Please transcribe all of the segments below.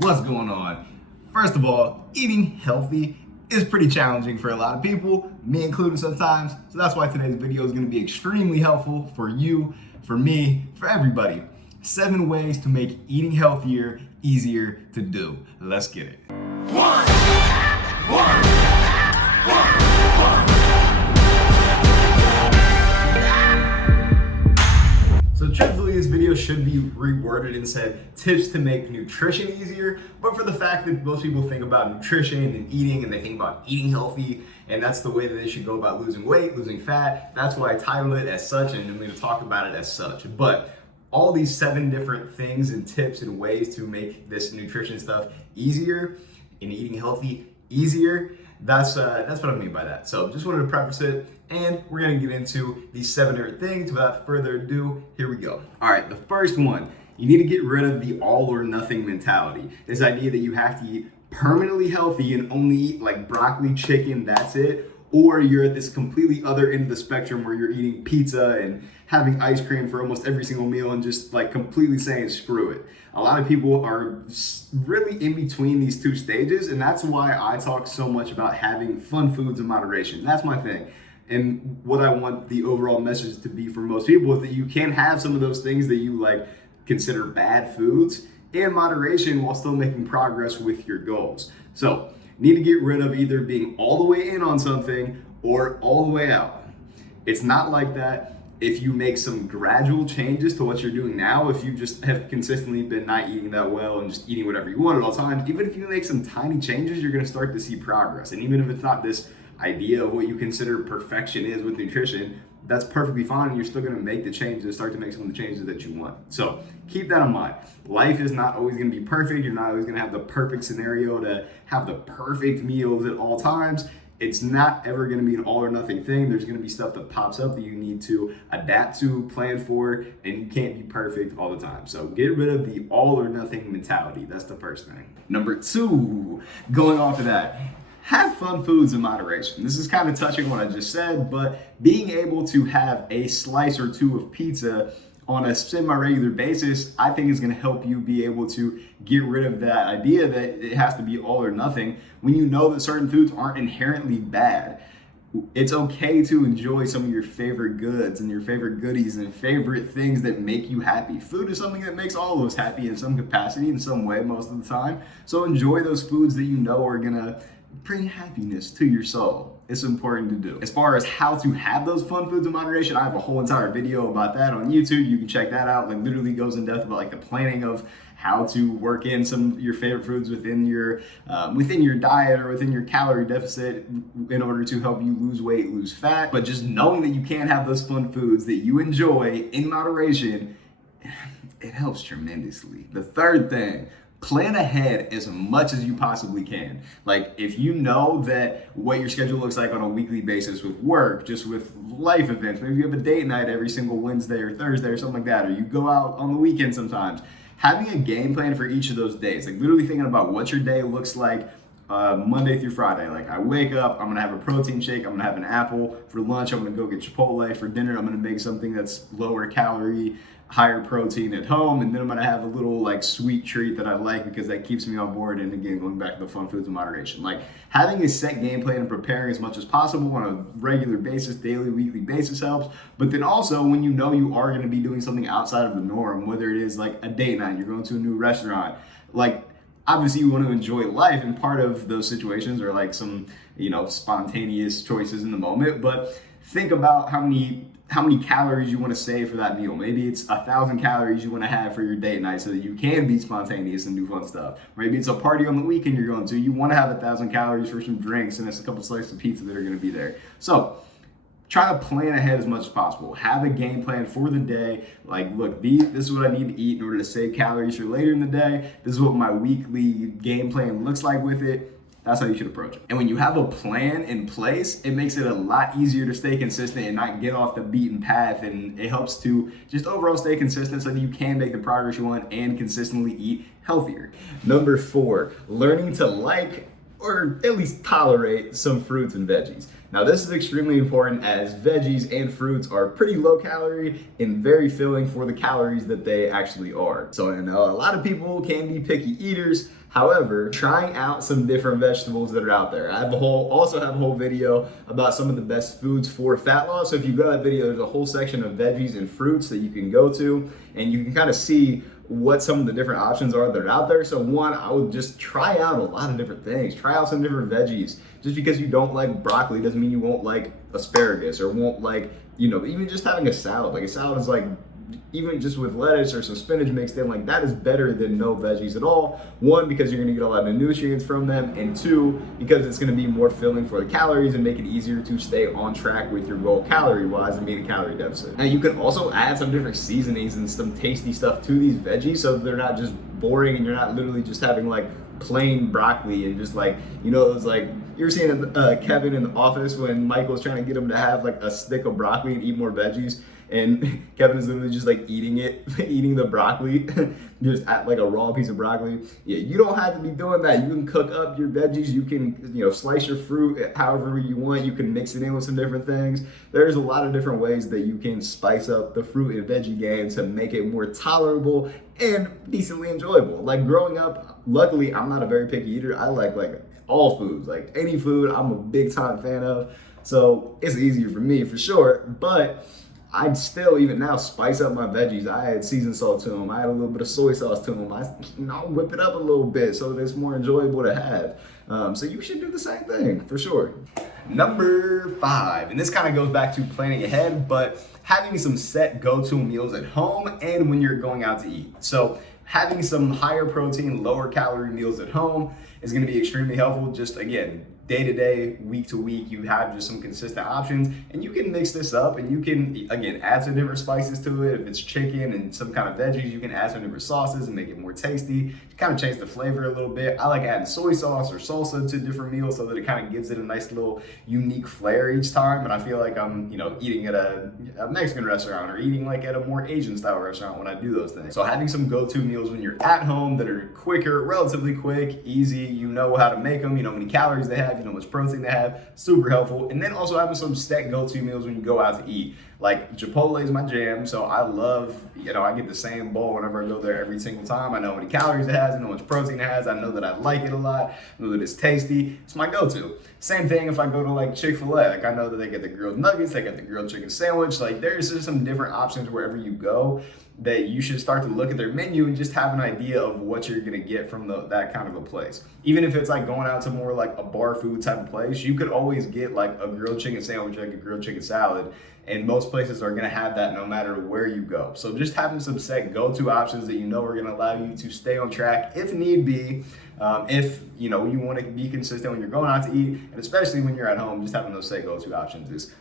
What's going on? First of all, eating healthy is pretty challenging for a lot of people, me included sometimes. So that's why today's video is going to be extremely helpful for you, for me, for everybody. 7 ways to make eating healthier easier to do. Let's get it. So truthfully, this video should be reworded and said tips to make nutrition easier, but for the fact that most people think about nutrition and eating and they think about eating healthy, and that's the way that they should go about losing weight, losing fat, that's why I titled it as such, and I'm going to talk about it as such. But all these 7 different things and tips and ways to make this nutrition stuff easier and eating healthy easier, that's what I mean by that. So just wanted to preface it, and we're gonna get into these 7 different things. Without further ado, here we go. All right, the first one, you need to get rid of the all or nothing mentality. This idea that you have to eat permanently healthy and only eat like broccoli, chicken, that's it. Or you're at this completely other end of the spectrum where you're eating pizza and having ice cream for almost every single meal and just like completely saying screw it. A lot of people are really in between these 2 stages, and that's why I talk so much about having fun foods in moderation. That's my thing. And what I want the overall message to be for most people is that you can have some of those things that you like consider bad foods in moderation while still making progress with your goals. So need to get rid of either being all the way in on something or all the way out. It's not like that. If you make some gradual changes to what you're doing now, if you just have consistently been not eating that well and just eating whatever you want at all times, even if you make some tiny changes, you're gonna start to see progress. And even if it's not this idea of what you consider perfection is with nutrition, that's perfectly fine. You're still gonna make the changes and start to make some of the changes that you want. So keep that in mind. Life is not always gonna be perfect. You're not always gonna have the perfect scenario to have the perfect meals at all times. It's not ever gonna be an all or nothing thing. There's gonna be stuff that pops up that you need to adapt to, plan for, and you can't be perfect all the time. So get rid of the all or nothing mentality. That's the first thing. Number 2, going off of that, have fun foods in moderation. This is kind of touching on what I just said, but being able to have a slice or 2 of pizza on a semi-regular basis, I think is gonna help you be able to get rid of that idea that it has to be all or nothing when you know that certain foods aren't inherently bad. It's okay to enjoy some of your favorite goods and your favorite goodies and favorite things that make you happy. Food is something that makes all of us happy in some capacity, in some way, most of the time. So enjoy those foods that you know are gonna bring happiness to your soul. It's important to do. As far as how to have those fun foods in moderation, I have a whole entire video about that on YouTube. You can check that out. Like literally goes in depth about like the planning of how to work in some of your favorite foods within your diet or within your calorie deficit in order to help you lose weight, lose fat. But just knowing that you can have those fun foods that you enjoy in moderation, it helps tremendously. The third thing, plan ahead as much as you possibly can. Like if you know that what your schedule looks like on a weekly basis with work, just with life events, maybe you have a date night every single Wednesday or Thursday or something like that, or you go out on the weekend sometimes, having a game plan for each of those days, like literally thinking about what your day looks like Monday through Friday. Like I wake up, I'm gonna have a protein shake, I'm gonna have an apple. For lunch, I'm gonna go get Chipotle. For dinner, I'm gonna make something that's lower calorie, higher protein at home, and then I'm gonna have a little like sweet treat that I like because that keeps me on board. And again, going back to the fun foods in moderation, like having a set game plan and preparing as much as possible on a regular basis, daily, weekly basis helps. But then also when you know you are gonna be doing something outside of the norm, whether it is like a date night, you're going to a new restaurant, like obviously you want to enjoy life, and part of those situations are like some, spontaneous choices in the moment, but think about how many calories you want to save for that meal. Maybe it's 1,000 calories you want to have for your date night so that you can be spontaneous and do fun stuff. Maybe it's a party on the weekend you're going to. You want to have 1,000 calories for some drinks and a couple slices of pizza that are going to be there. So try to plan ahead as much as possible. Have a game plan for the day. Like, look, this is what I need to eat in order to save calories for later in the day. This is what my weekly game plan looks like with it. That's how you should approach it. And when you have a plan in place, it makes it a lot easier to stay consistent and not get off the beaten path. And it helps to just overall stay consistent so that you can make the progress you want and consistently eat healthier. Number 4, learning to like or at least tolerate some fruits and veggies. Now this is extremely important as veggies and fruits are pretty low calorie and very filling for the calories that they actually are. So I know a lot of people can be picky eaters. However, trying out some different vegetables that are out there. I also have a whole video about some of the best foods for fat loss. So if you go to that video, there's a whole section of veggies and fruits that you can go to, and you can kind of see what some of the different options are that are out there. So one, I would just try out a lot of different things. Try out some different veggies. Just because you don't like broccoli doesn't mean you won't like asparagus or won't like, even just having a salad. Like a salad is like, even just with lettuce or some spinach mixed in, like that is better than no veggies at all. One, because you're gonna get a lot of nutrients from them, and two, because it's gonna be more filling for the calories and make it easier to stay on track with your goal calorie-wise and be in a calorie deficit. Now you can also add some different seasonings and some tasty stuff to these veggies so they're not just boring and you're not literally just having like plain broccoli and just like, it's like, you're seeing Kevin in the office when Michael's trying to get him to have like a stick of broccoli and eat more veggies. And Kevin is literally just like eating the broccoli, just at like a raw piece of broccoli. Yeah, you don't have to be doing that. You can cook up your veggies. You can, slice your fruit however you want. You can mix it in with some different things. There's a lot of different ways that you can spice up the fruit and veggie game to make it more tolerable and decently enjoyable. Like growing up, luckily, I'm not a very picky eater. I like all foods, like any food I'm a big time fan of. So it's easier for me for sure, but I'd still, even now, spice up my veggies. I add seasoned salt to them. I add a little bit of soy sauce to them. I'll whip it up a little bit so that it's more enjoyable to have. So you should do the same thing, for sure. Number 5, and this kind of goes back to planning ahead, but having some set go-to meals at home and when you're going out to eat. So having some higher protein, lower calorie meals at home is going to be extremely helpful. Just again, day to day, week to week, you have just some consistent options, and you can mix this up and you can, again, add some different spices to it. If it's chicken and some kind of veggies, you can add some different sauces and make it more tasty, kind of change the flavor a little bit. I like adding soy sauce or salsa to different meals so that it kind of gives it a nice little unique flair each time. And I feel like I'm, eating at a Mexican restaurant or eating like at a more Asian style restaurant when I do those things. So having some go-to meals when you're at home that are quicker, relatively quick, easy, you know how to make them, you know how many calories they have, you know how much protein they have, super helpful. And then also having some set go-to meals when you go out to eat. Like Chipotle is my jam, so I love, I get the same bowl whenever I go there every single time. I know how many calories it has, I know how much protein it has, I know that I like it a lot, I know that it's tasty. It's my go-to. Same thing if I go to like Chick-fil-A, like I know that they get the grilled nuggets, they got the grilled chicken sandwich. Like there's just some different options wherever you go that you should start to look at their menu and just have an idea of what you're gonna get from that kind of a place. Even if it's like going out to more like a bar food type of place, you could always get like a grilled chicken sandwich, like a grilled chicken salad. And most places are gonna have that no matter where you go. So just having some set go-to options that you know are gonna allow you to stay on track if need be. If you wanna be consistent when you're going out to eat, and especially when you're at home, just having those set go-to options is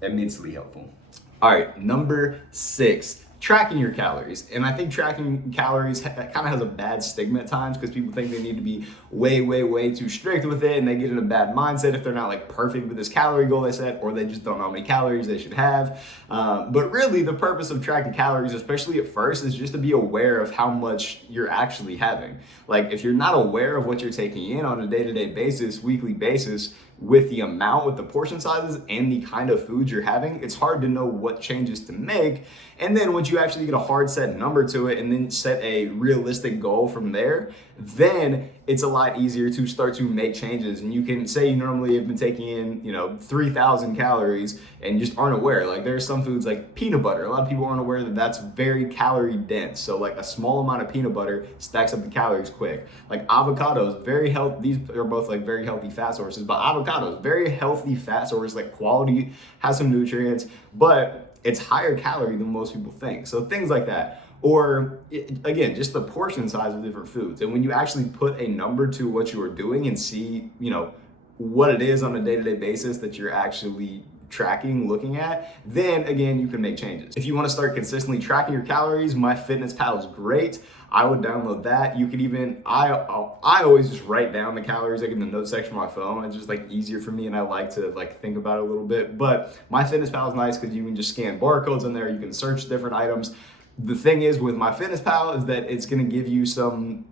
immensely helpful. All right, number 6. Tracking your calories. And I think tracking calories kind of has a bad stigma at times because people think they need to be way, way, way too strict with it, and they get in a bad mindset if they're not like perfect with this calorie goal they set, or they just don't know how many calories they should have. But really the purpose of tracking calories, especially at first, is just to be aware of how much you're actually having. Like if you're not aware of what you're taking in on a day-to-day basis, weekly basis, with the amount, with the portion sizes and the kind of foods you're having, it's hard to know what changes to make. And then once you actually get a hard set number to it and then set a realistic goal from there, then it's a lot easier to start to make changes. And you can say you normally have been taking in, 3,000 calories and just aren't aware. Like there's some foods like peanut butter. A lot of people aren't aware that that's very calorie dense. So like a small amount of peanut butter stacks up the calories quick. Like avocados, very healthy. These are both like very healthy fat sources, but avocados, very healthy fat source, like quality, has some nutrients, but it's higher calorie than most people think. So things like that. Or again, just the portion size of different foods. And when you actually put a number to what you are doing and see, what it is on a day-to-day basis that you're actually tracking, looking at, then again, you can make changes. If you want to start consistently tracking your calories, MyFitnessPal is great. I would download that. You could even, I always just write down the calories like in the notes section of my phone. It's just like easier for me and I like to like think about it a little bit. But MyFitnessPal is nice because you can just scan barcodes in there. You can search different items. The thing is with MyFitnessPal is that it's going to give you some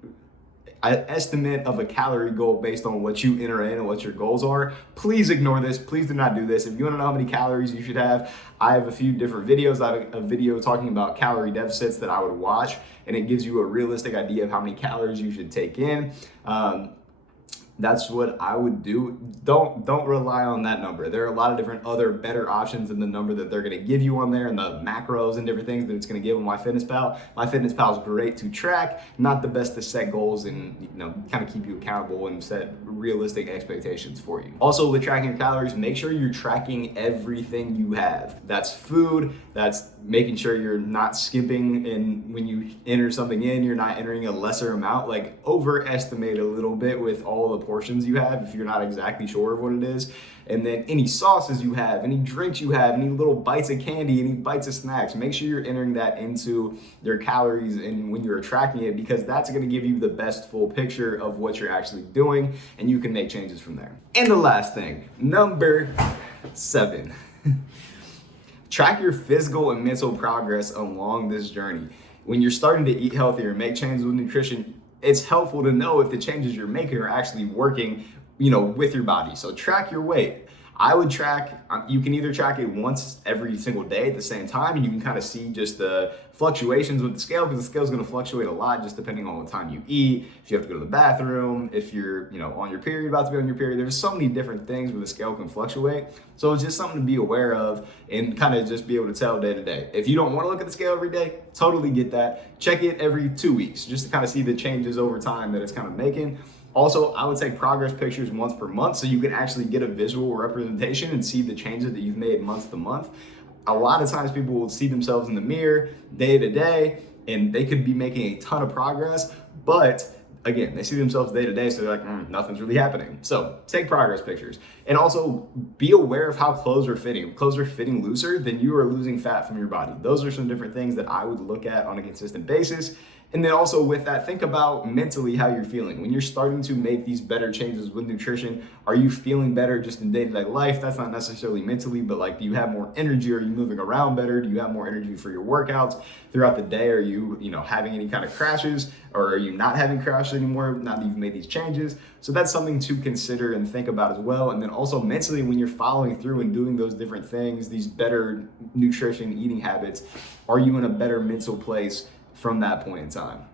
an estimate of a calorie goal based on what you enter in and what your goals are. Please ignore this. Please do not do this. If you want to know how many calories you should have, I have a few different videos. I have a video talking about calorie deficits that I would watch, and it gives you a realistic idea of how many calories you should take in. That's what I would do. Don't rely on that number. There are a lot of different other better options than the number that they're gonna give you on there, and the macros and different things that it's gonna give on MyFitnessPal. MyFitnessPal is great to track, not the best to set goals and kind of keep you accountable and set realistic expectations for you. Also, with tracking your calories, make sure you're tracking everything you have. That's food, that's making sure you're not skipping, and when you enter something in, you're not entering a lesser amount. Like, overestimate a little bit with all the portions you have if you're not exactly sure of what it is. And then any sauces you have, any drinks you have, any little bites of candy, any bites of snacks, make sure you're entering that into your calories and when you're tracking it, because that's going to give you the best full picture of what you're actually doing, and you can make changes from there. And the last thing, number 7. Track your physical and mental progress along this journey. When you're starting to eat healthier and make changes with nutrition, it's helpful to know if the changes you're making are actually working, with your body. So track your weight. I would track, you can either track it once every single day at the same time, and you can kind of see just the fluctuations with the scale, because the scale is going to fluctuate a lot just depending on what time you eat, if you have to go to the bathroom, if you're, on your period, about to be on your period. There's so many different things where the scale can fluctuate. So it's just something to be aware of and kind of just be able to tell day to day. If you don't want to look at the scale every day, totally get that. Check it every 2 weeks just to kind of see the changes over time that it's kind of making. Also, I would take progress pictures once per month so you can actually get a visual representation and see the changes that you've made month to month. A lot of times people will see themselves in the mirror day to day, and they could be making a ton of progress, but again, they see themselves day to day, so they're like, nothing's really happening. So take progress pictures. And also be aware of how clothes are fitting. If clothes are fitting looser, then you are losing fat from your body. Those are some different things that I would look at on a consistent basis. And then also with that, think about mentally how you're feeling. When you're starting to make these better changes with nutrition, are you feeling better just in day-to-day life? That's not necessarily mentally, but like, do you have more energy? Are you moving around better? Do you have more energy for your workouts throughout the day? Are you, having any kind of crashes, or are you not having crashes anymore now that you've made these changes? So that's something to consider and think about as well. And then also mentally, when you're following through and doing those different things, these better nutrition eating habits, are you in a better mental place from that point in time?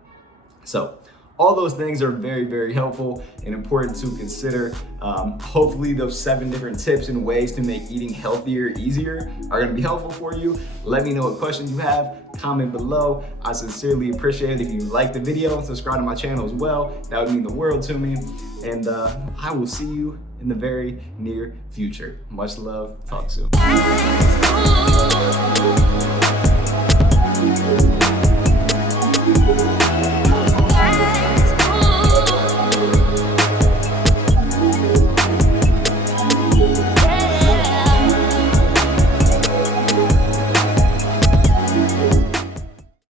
So all those things are very, very helpful and important to consider. Hopefully those 7 different tips and ways to make eating healthier easier are going to be helpful for you. Let me know what questions you have. Comment below. I sincerely appreciate it. If you like the video, subscribe to my channel as well. That would mean the world to me. And I will see you in the very near future. Much love. Talk soon.